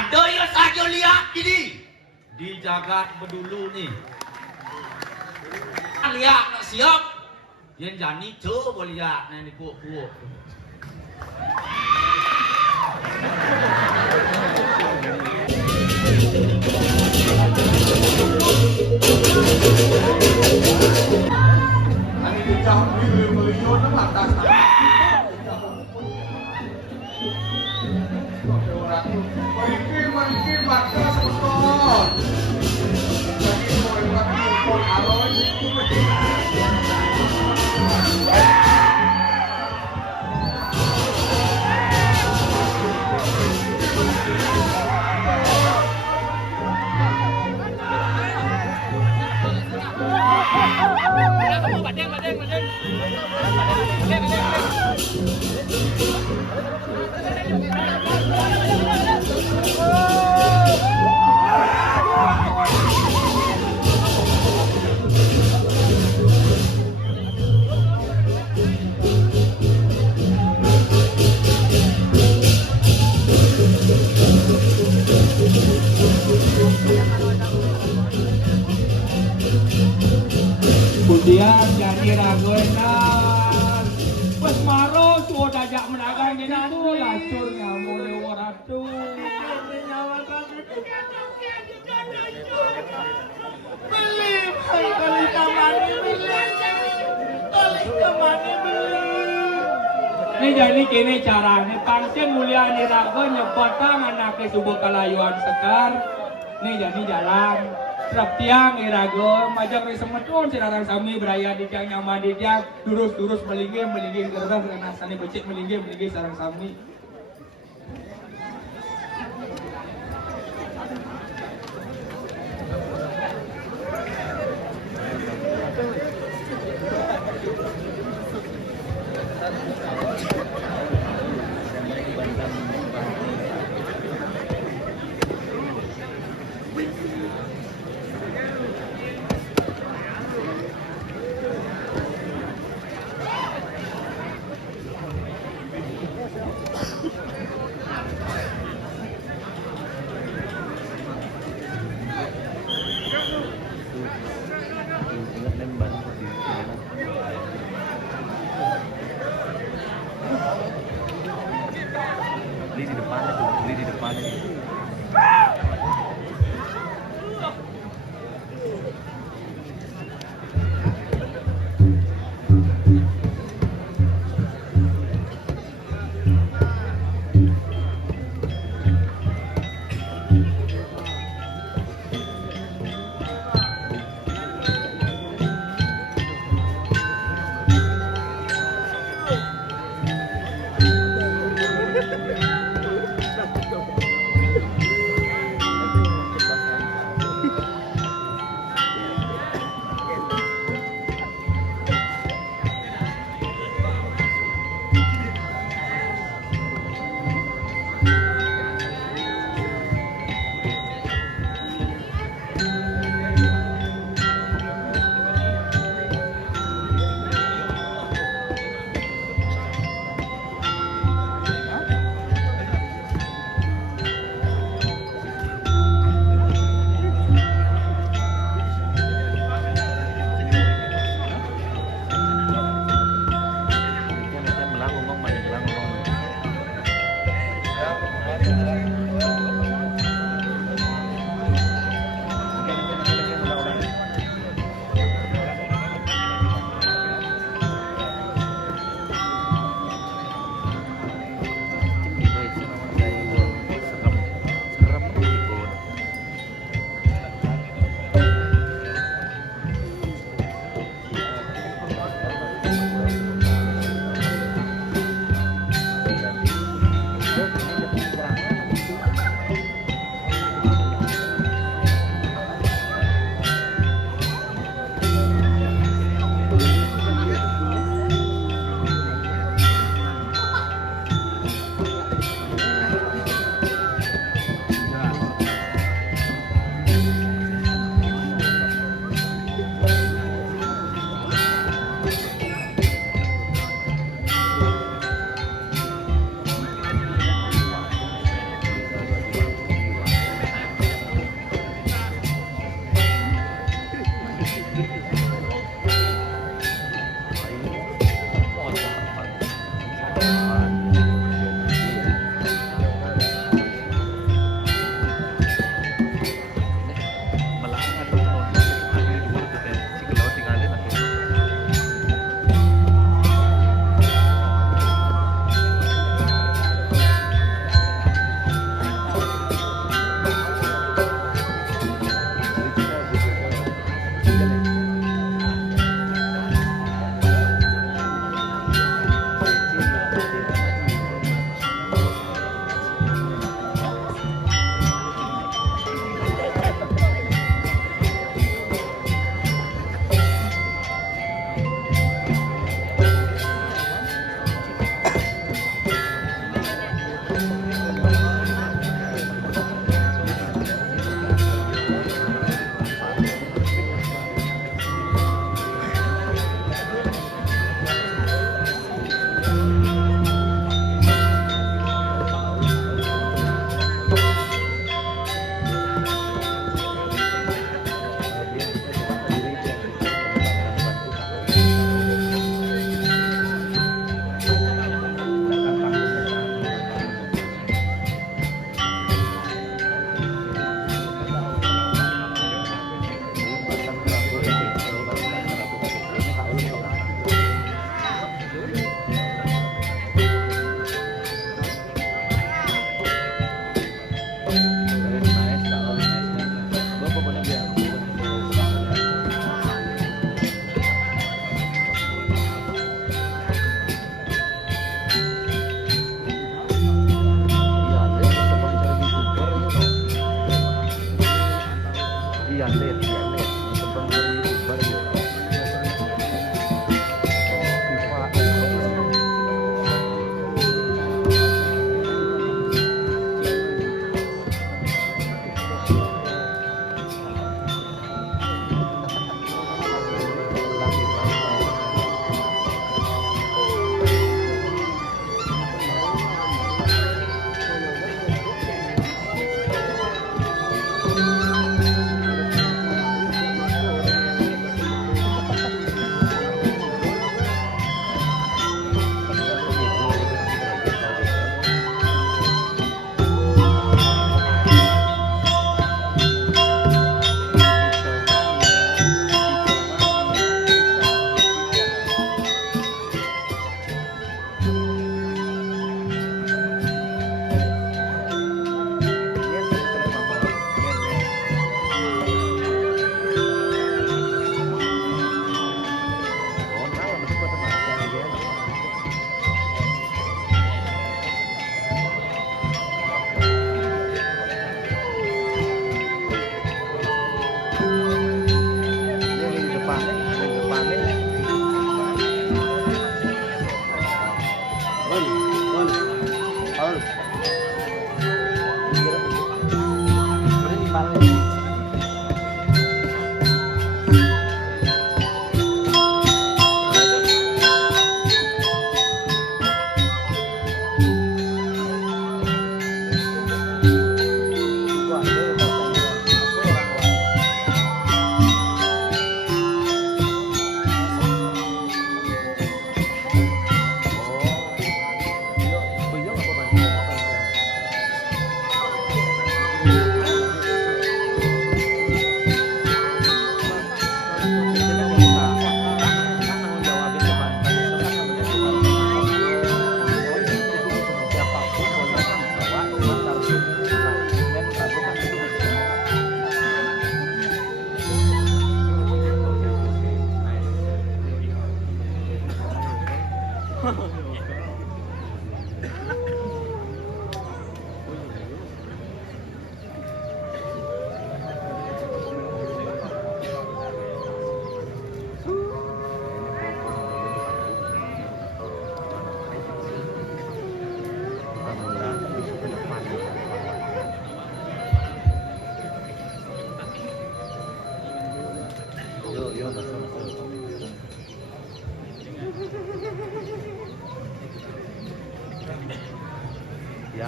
Ada yang saja lihat ini. Dijaga berdulu nih. Lihat nak siap. Yang jani coba lihat ni kuat-kuat. Ani dijam diri beliau nak lantas. Mungkin bakal sebetulnya. Jadi mulai lagi pun aroy. Kemudian jadi ragunan pas maro sudah jak menagang di nadu lacurnya mulai waratu beli kali kamani beli ini jadi kini caranya pancen mulia di ragu nyepotang anaknya subuh kalayuan sekar ini jadi jalan Trap tiang irago, majak ri semetun sinarang sami beraya di tiang nyaman di tiang durus melinggih gerbang karena sani becik melinggih sarang sami.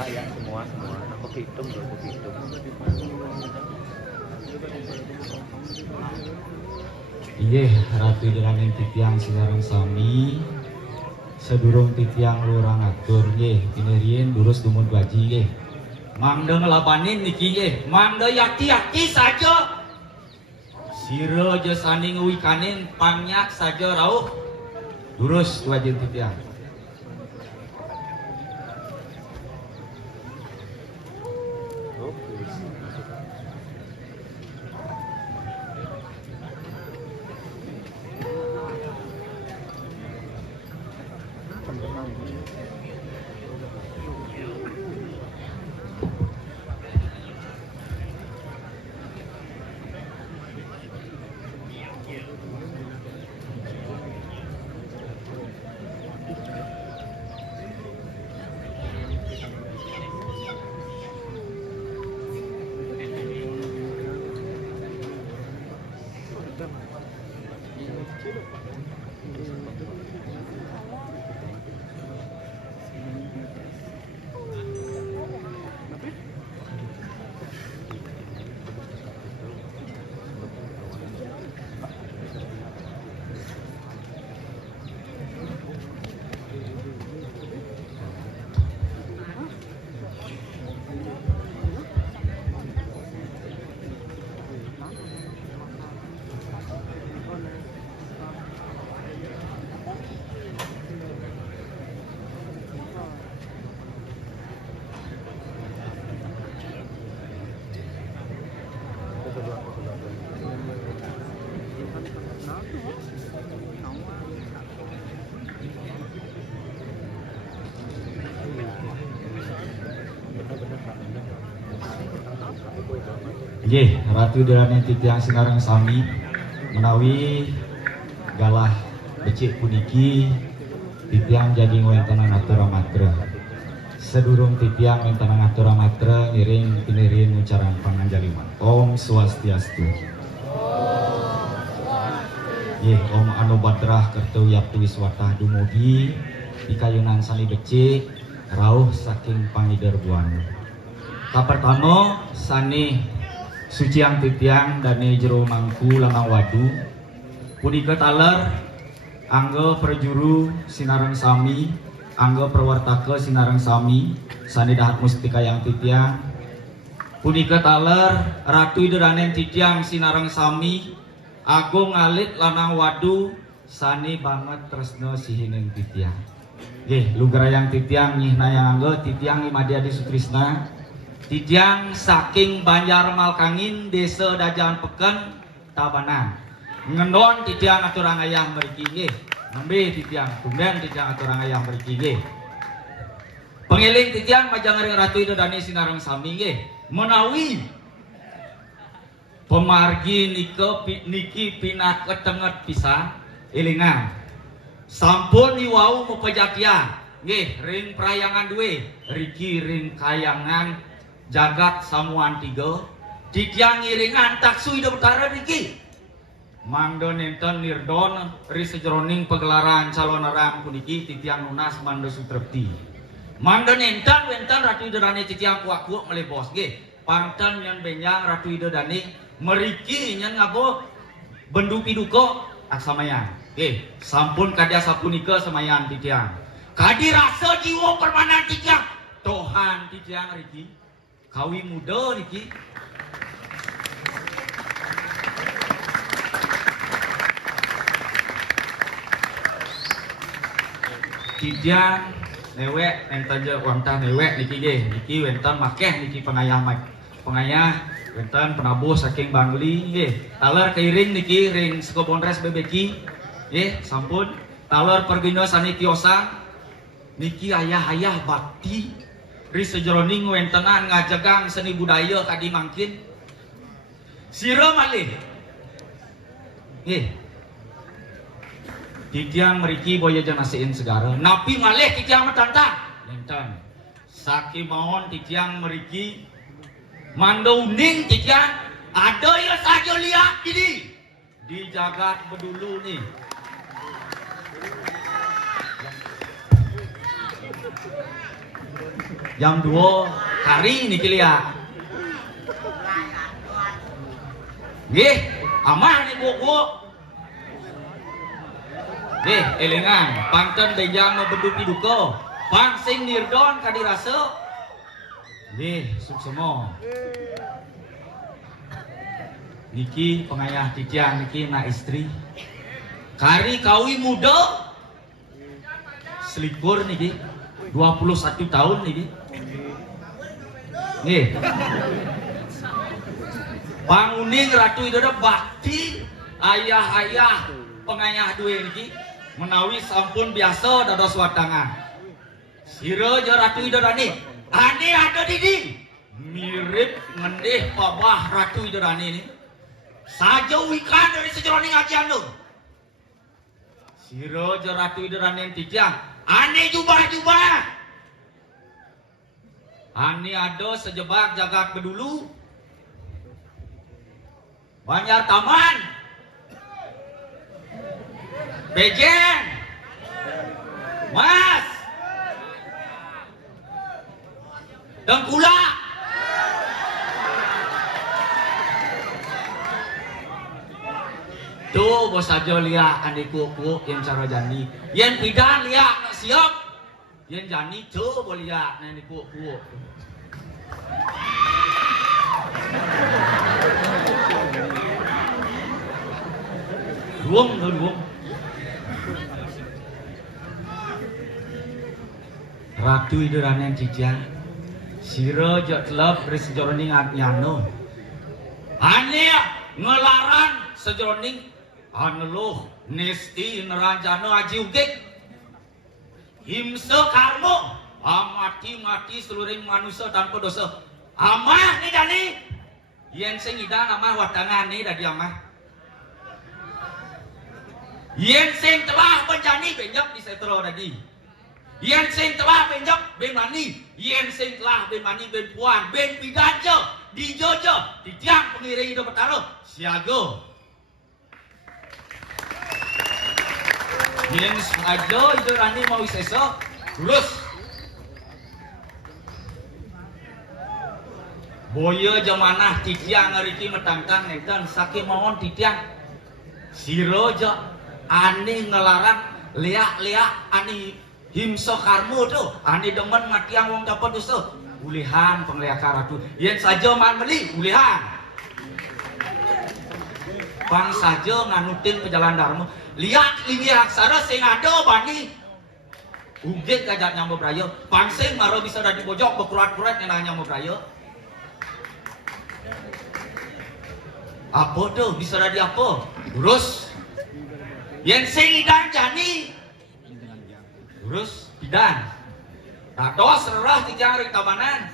Ya semua aku hitung dulu aku hitung. Iya, ratu diraning titiang sinareng sami sedurung titiang lurang atur nggih pinirieun durus dumud waji nggih mangda ngelapanin niki nggih mangda yaki-yaki saja sira aja sani ngewikanin pangyak saja rauh durus wajin titiang. Nggih, ratu diraning titiang sinareng sami menawi galah becik puniki titiang jadi ngwentenan atura matra. Sedurung titiang ngwentenan atura matra ngiring pinirin ucaran panganjaliman. Om Swastiastu. Nggih, Om anu badrah kertu yaptu wiswatah dumugi pikayunan sani becik rauh saking pangidar buana. Kapertama sani suciang titiang dani jero mangku lanang wadu punika taler angga perjuru sinareng sami angga perwartaka sinareng sami sani dahat mustika yang titiang punika taler ratu deranen titiang sinareng sami agung alit lanang wadu sani banget tresno sihining titiang. Nggih, lugrayang titiang nyihna yang angga titiang Imadiadi Sutrisna titiang saking Banjar Malkangin desa Dajahan Peken Tabanan ngendon titiang aturang ayah mriki nggih nembe titiang tumben titiang aturang ayah mriki nggih pengiling titiang majangering ratu Idodani sinareng sami nggih menawi pemargi niki pinah ketenget pisan elingan sampun iwau mepejakian nggih ring prayangan duwe riki ring kayangan jagat samuan tiga titiang ngiringan taksui da betara niki mangdo nenten nirdon ri sejroning pegelaran calon arang puniki titiang nunas mando sutrepti mangdo nenten wenten Ratu Iderani titiang kuak-kuak melebos ge pangtan nyan benjang Ratu Iderani meriki nyan ngabo bendu piduko aksamayan sampun kadya sapunika samayan titiang kadi rasa jiwa permanan titiang Tuhan titiang riki kawi muda niki titiang newek enten je wantah newek niki ge niki wenten makeh niki pengayah wenten penabuh saking Bangli nggih taler keiring niki ring Sekobonres bebeki nggih sampun taler pergino sani tiosan niki ayah-ayah bakti ri sejroning wentenan ngajegang seni budaya kadi mangkin sira malih nggih titiang meriki boya janasiin segara napi malih titiang matantang nenten saki mawon titiang meriki mando uning titiang ada ya saja lihat ini di jagat bedulu nih jam 2 hari ini lihat nggih amah nih buku elengan pangten benjang bedu piduko pangsing nirdon kadirasa suksemo niki pengayah titiang niki na istri kari kawi muda selipur niki 21 tahun niki panguning Ratu Iderani bakti ayah-ayah pengayah duwe niki menawi sampun biasa dados watangan sira je Ratu Iderani ane ada didi mirip ngendih pabah Ratu Iderani ini saja wikan dari sejroning ajian sira je Ratu Iderani titiang ane jubah-jubah ane ada sejebak jagat bedulu Banjar Taman Bejen Mas Dengkula tuh bos aja lihat aniku yang cara jani yang pidan lihat siap yang jani tuh boleh lihat aniku luang Ratu Iderani yang cicang sira jek telep ri sejroning nyano ane ngelaran sejroning aneluh nesti neranjana aji ugik himse karmo mati seluruh manusia tanpa dosa amah nih dani yen sing idang amah watangan nih dadi amah yen sing telah benjani benjak di setro dadi yen sing telah benjak ben mani yen sing telah ben mani ben puan ben pidajo di jojo di tiang pengiring hidup petaro siago yen aja Iderani mau iseso terus boyo jamanah titiang ngariki metangkang nenten saking mawon titiang sira jo ani ngelaran leak ani himso karmu tuh ani demen matiang wong dapat dosa ulihan pengliakan Ratu yen saja man beli ulihan bang saja nganutin pejalan dharma lihat ini aksara sing ada bani ugek kajak nyambo brayo pangsing maro bisa dari bojok bekurat-kurat yang nyambo brayo apa tuh bisa dari apa terus yen sing idang jani terus bidan tato serah tijang ring tamanan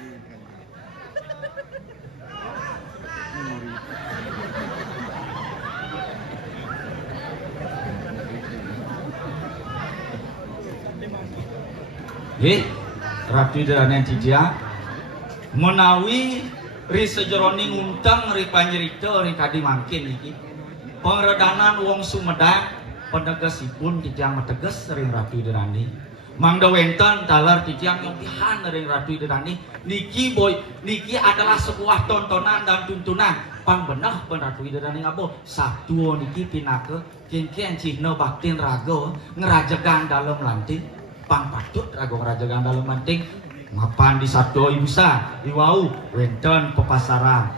Ratu Iderani yang cijak menawi ri sejeroning untang ri panjerita ri kadi mangkin iki pangredanan wong Sumedang penegesipun titiang mateges ring Ratu Iderani mangda wenten talar titiang yogihan ring Ratu Iderani niki adalah sebuah tontonan dan tuntunan pangbenah pen Ratu Iderani ngabo satu niki pinake kengken cihna baktin rago ngerajagan dalam lanting pang patut rago ngerajagan dalam lanting mapan di satu ibusa iwau wenten pepasaran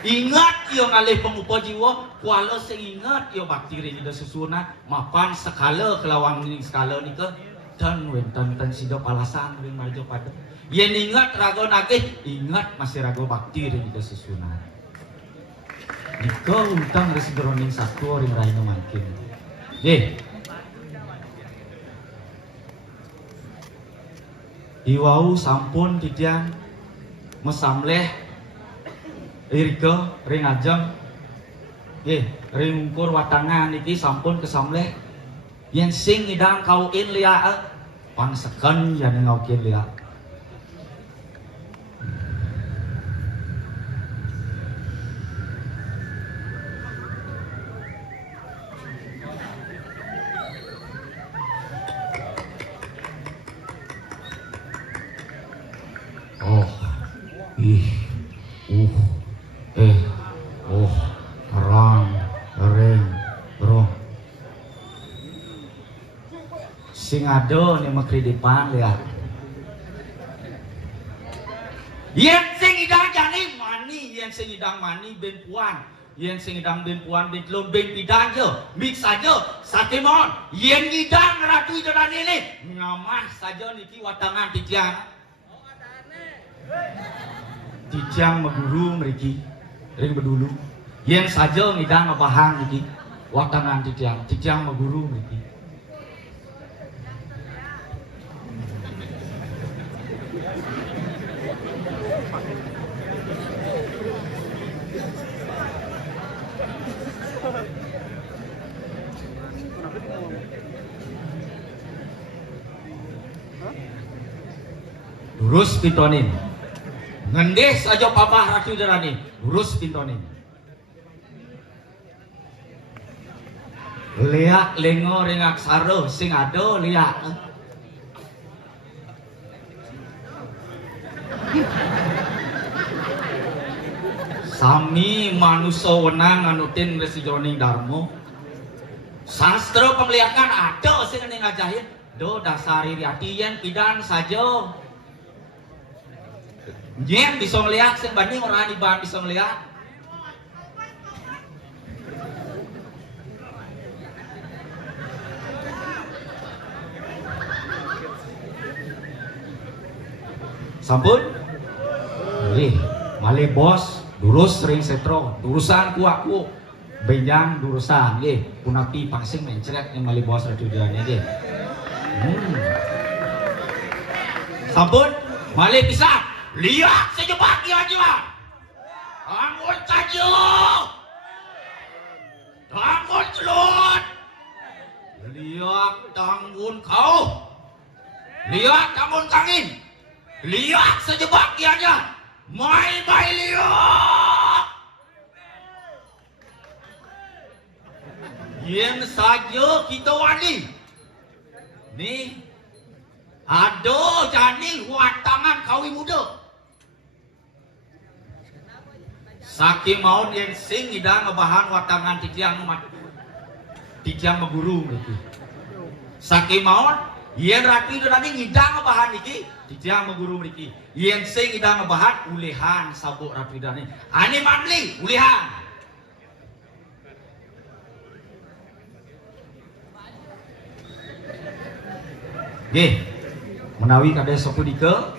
ingat yo ngalih pengupa jiwa kuala seingat yo bakti ring ida susuna mapan sekala kelawang ning skala nika dan wenten ten sida palasan ring marjo pada yen ingat rago nagih ingat masih rago bakti ring ida susuna nika untang res droning satu ring raina mangkin nggih iwau sampun titian mesamleh irika ring ajeng nggih ring ukur watangan niki sampun kesamleh yen sing idang kauin lia pangseken yen ngaukin lia sing ado ni makri depan lihat yen sing idang jani mani yen sing idang mani ben puan yen sing idang ben puan ben telon ben pidang je mix saja satemon yen idang Ratu Iderani ini ngamah saja niki watangan titiang titiang meguru mriki ring bedulu yen saja ngidang ngebahan niki watangan titiang meguru mriki lurus pintonin ngendih saja papah Ratu Iderani lurus pintonin liak lengo ring aksara sing ado liak sami manusa wenang nganutin resi jroning dharma sastra pemeliakan ada sing ngajahin do dasar iriati yen pidan saja yen bisa ngeliat sing banding orang iban bisa ngeliat sampun malih bos durus ring setro durusan kuaku benjang durusan nggih punapi pangsing mencret yang malih bos Ratu Iderani nggih sampun malih pisah lihat sejebak dia aja bangun kaju bangun celut lihat tanggun kau lihat tanggun kangin lihat sejebak dia aja mai lihat yang saja kita wani nih aduh jani watangan kawi muda saking maun yang sing idang ngebahan watangan titiang meguru gitu saking maun yen Ratu Iderani ngidang ngebahan iki titiang meguru mriki yen sing idang ngebahan ulehan sabuk Ratu Iderani ani mamli ulehan nggih menawi kade sapudika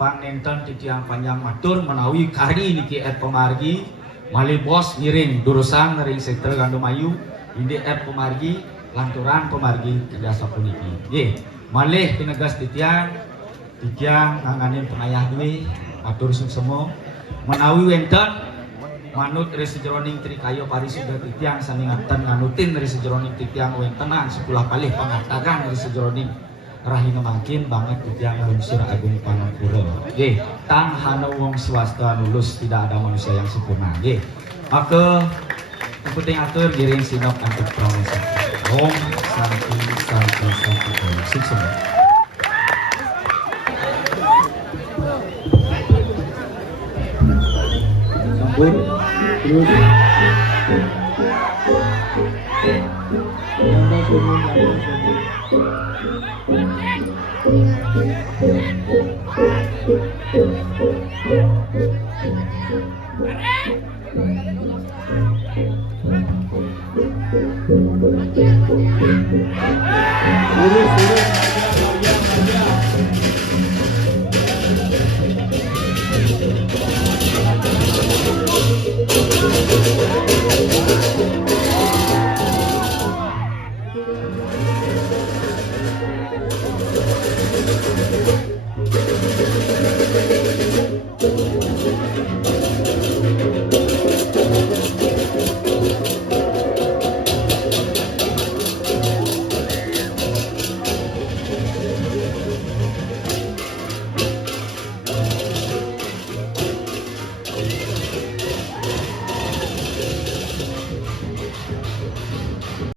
panenten titiang panjang matur menawi kari niki pemargi malih bos ngiring durusan ring setel Gandomayu indi pemargi lanturan pemargi kada sapuniki nggih malih pinegas titiang nganganin pengayah duwe matur suksema menawi wenten manut resi jroning trikayo parisuda titiang sami ngaten nganutin resi jroning titiang wentenan sepulah kalih pangatakan resi jroning rahina makin banget yang unsur agung pangampura. Nggih, tang hana wong swasta lulus, tidak ada manusia yang sempurna. Nggih. Maka yang penting atur giring sinop antuk promosi. Om Santi Santi Santi Om. Sukses. Sampun. Terus. Yang Thank you.